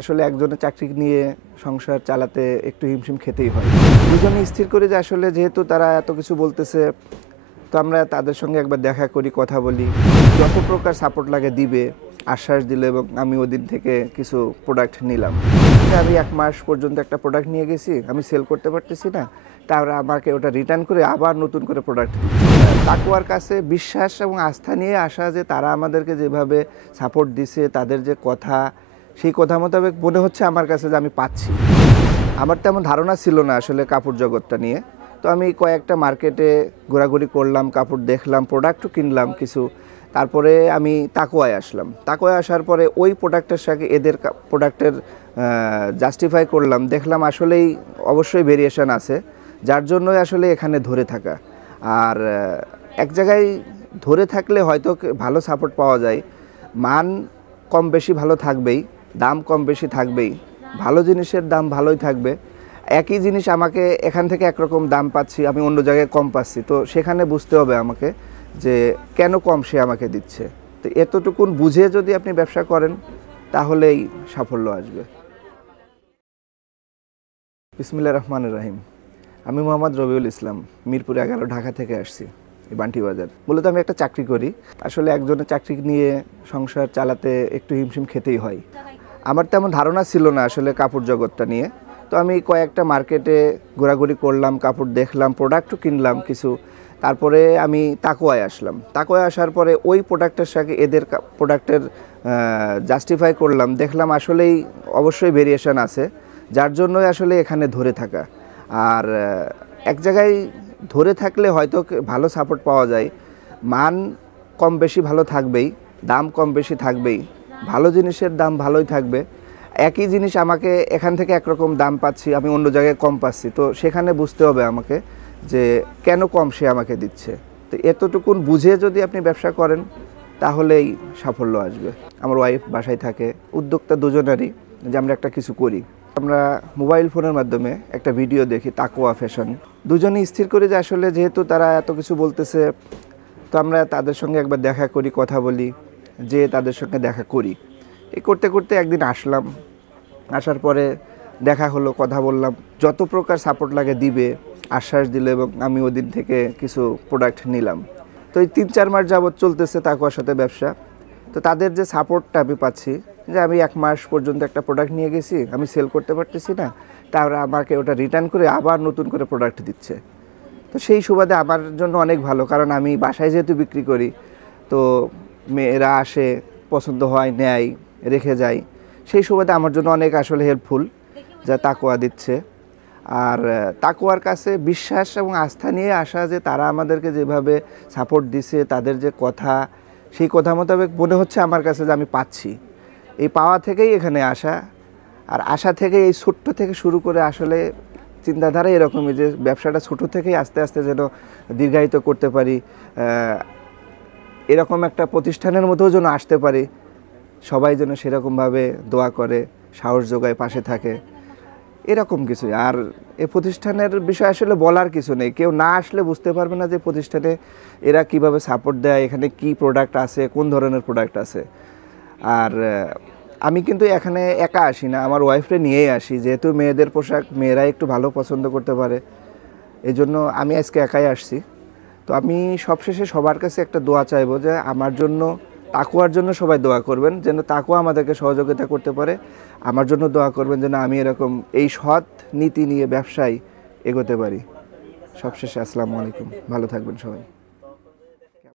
আসলে একজনের চাকরি নিয়ে সংসার চালাতে একটু হিমশিম খেতেই হয়। দুজনে স্থির করে যে আসলে যেহেতু তারা এত কিছু বলতেছে, তো আমরা তাদের সঙ্গে একবার দেখা করি, কথা বলি। যত প্রকার সাপোর্ট লাগে দিবে, আশ্বাস দিল এবং আমি ওদিন থেকে কিছু প্রোডাক্ট নিলাম। আমি 1 মাস পর্যন্ত একটা প্রোডাক্ট নিয়ে গেছি, আমি সেল করতে পারতেছি না, তারা আমাকে ওটা রিটার্ন করে আবার নতুন করে প্রোডাক্ট দিচ্ছে। তাকওয়ার কাছে বিশ্বাস এবং আস্থা নিয়ে আসা যে তারা আমাদেরকে যেভাবে সাপোর্ট দিছে, তাদের যে কথা, সেই কথা মোতাবেক মনে হচ্ছে আমার কাছে যে আমি পাচ্ছি। আমার তেমন ধারণা ছিল না আসলে কাপড় জগৎটা নিয়ে। তো আমি কয়েকটা মার্কেটে ঘোরাঘুরি করলাম, কাপড় দেখলাম, প্রোডাক্টও কিনলাম কিছু। তারপরে আমি তাকওয়ায় আসলাম। তাকওয়ায় আসার পরে ওই প্রোডাক্টের সাথে এদের প্রোডাক্টের জাস্টিফাই করলাম, দেখলাম আসলেই অবশ্যই ভেরিয়েশন আছে, যার জন্যই আসলে এখানে ধরে থাকা। আর এক জায়গায় ধরে থাকলে হয়তো ভালো সাপোর্ট পাওয়া যায়, মান কম বেশি ভালো থাকবেই, দাম কম বেশি থাকবেই, ভালো জিনিসের দাম ভালোই থাকবে। একই জিনিস আমাকে এখান থেকে একরকম দাম পাচ্ছি, আমি অন্য জায়গায় কম পাচ্ছি, তো সেখানে বুঝতে হবে আমাকে যে কেন কম সে আমাকে দিচ্ছে। তো এতটুকুন বুঝে যদি আপনি ব্যবসা করেন তাহলেই সাফল্য আসবে। বিসমিল্লাহির রহমানির রহিম। আমি মোহাম্মদ রবিউল ইসলাম, মিরপুর 11 ঢাকা থেকে আসছি, এই বান্টি বাজার। মূলত আমি একটা চাকরি করি। আসলে একজনের চাকরি নিয়ে সংসার চালাতে একটু হিমশিম খেতেই হয়। আমার তেমন ধারণা ছিল না আসলে কাপড় জগৎটা নিয়ে। তো আমি কয়েকটা মার্কেটে ঘোরাঘুরি করলাম, কাপড় দেখলাম, প্রোডাক্টও কিনলাম কিছু। তারপরে আমি তাকওয়ায় আসলাম। তাকওয়ায় আসার পরে ওই প্রোডাক্টের সাথে এদের প্রোডাক্টের জাস্টিফাই করলাম, দেখলাম আসলেই অবশ্যই ভেরিয়েশন আছে, যার জন্যই আসলে এখানে ধরে থাকা। আর এক জায়গায় ধরে থাকলে হয়তো ভালো সাপোর্ট পাওয়া যায়, মান কম বেশি ভালো থাকবেই, দাম কম বেশি থাকবেই, ভালো জিনিসের দাম ভালোই থাকবে। একই জিনিস আমাকে এখান থেকে একরকম দাম পাচ্ছি, আমি অন্য জায়গায় কম পাচ্ছি, তো সেখানে বুঝতে হবে আমাকে যে কেন কম সে আমাকে দিচ্ছে। তো এতটুকুন বুঝে যদি আপনি ব্যবসা করেন তাহলেই সাফল্য আসবে। আমার ওয়াইফ বাসায় থাকে, উদ্যোক্তা দুজনেরই যে আমরা একটা কিছু করি। আমরা মোবাইল ফোনের মাধ্যমে একটা ভিডিও দেখি, তাকওয়া ফ্যাশন। দুজনেই স্থির করে যে আসলে যেহেতু তারা এত কিছু বলতেছে, তো আমরা তাদের সঙ্গে একবার দেখা করি, কথা বলি, যে তাদের সঙ্গে দেখা করি। এই করতে করতে একদিন আসলাম, আসার পরে দেখা হলো, কথা বললাম, যত প্রকার সাপোর্ট লাগে দিবে, আশ্বাস দিল এবং আমি ওদিন থেকে কিছু প্রোডাক্ট নিলাম। তো এই 3-4 মাস যাবৎ চলতেছে তাকওয়ার সাথে ব্যবসা। তো তাদের যে সাপোর্টটা আমি পাচ্ছি, যে আমি 1 মাস পর্যন্ত একটা প্রোডাক্ট নিয়ে গেছি, আমি সেল করতে পারতেছি না, তারা আমাকে ওটা রিটার্ন করে আবার নতুন করে প্রোডাক্ট দিচ্ছে। তো সেই সুবাদে আমার জন্য অনেক ভালো, কারণ আমি বাসায় যেহেতু বিক্রি করি, তো মেয়েরা আসে, পছন্দ হয়, নেয়, রেখে যায়। সেই সুবাদে আমার জন্য অনেক আসলে হেল্পফুল যা তাকওয়া দিচ্ছে। আর তাকওয়ার কাছে বিশ্বাস এবং আস্থা নিয়ে আসা যে তারা আমাদেরকে যেভাবে সাপোর্ট দিছে, তাদের যে কথা, সেই কথা মোতাবেক মনে হচ্ছে আমার কাছে যে আমি পাচ্ছি। এই পাওয়া থেকেই এখানে আসা। আর আশা থেকে এই ছোট্ট থেকে শুরু করে আসলে চিন্তাধারা এরকমই যে ব্যবসাটা ছোট থেকেই আস্তে আস্তে যেন দীর্ঘায়িত করতে পারি, এরকম একটা প্রতিষ্ঠানের মধ্যেও যেন আসতে পারি। সবাই যেন সেরকমভাবে দোয়া করে, সাহস যোগায়, পাশে থাকে, এরকম কিছু। আর এই প্রতিষ্ঠানের বিষয় আসলে বলার কিছু নেই, কেউ না আসলে বুঝতে পারবে না যে প্রতিষ্ঠানে এরা কিভাবে সাপোর্ট দেয়, এখানে কি প্রোডাক্ট আছে, কোন ধরনের প্রোডাক্ট আছে। আর আমি কিন্তু এখানে একা আসি না, আমার ওয়াইফরে নিয়েই আসি, যেহেতু মেয়েদের পোশাক মেয়েরা একটু ভালো পছন্দ করতে পারে, এই জন্য আমি আজকে একাই আসছি। তো আমি সবশেষে সবার কাছে একটা দোয়া চাইবো যে আমার জন্য, তাকওয়ার জন্য সবাই দোয়া করবেন, যেন তাকওয়া আমাদেরকে সহযোগিতা করতে পারে। আমার জন্য দোয়া করবেন যেন আমি এরকম এই সৎ নীতি নিয়ে ব্যবসায় এগোতে পারি। সবশেষে আসসালামু আলাইকুম, ভালো থাকবেন সবাই।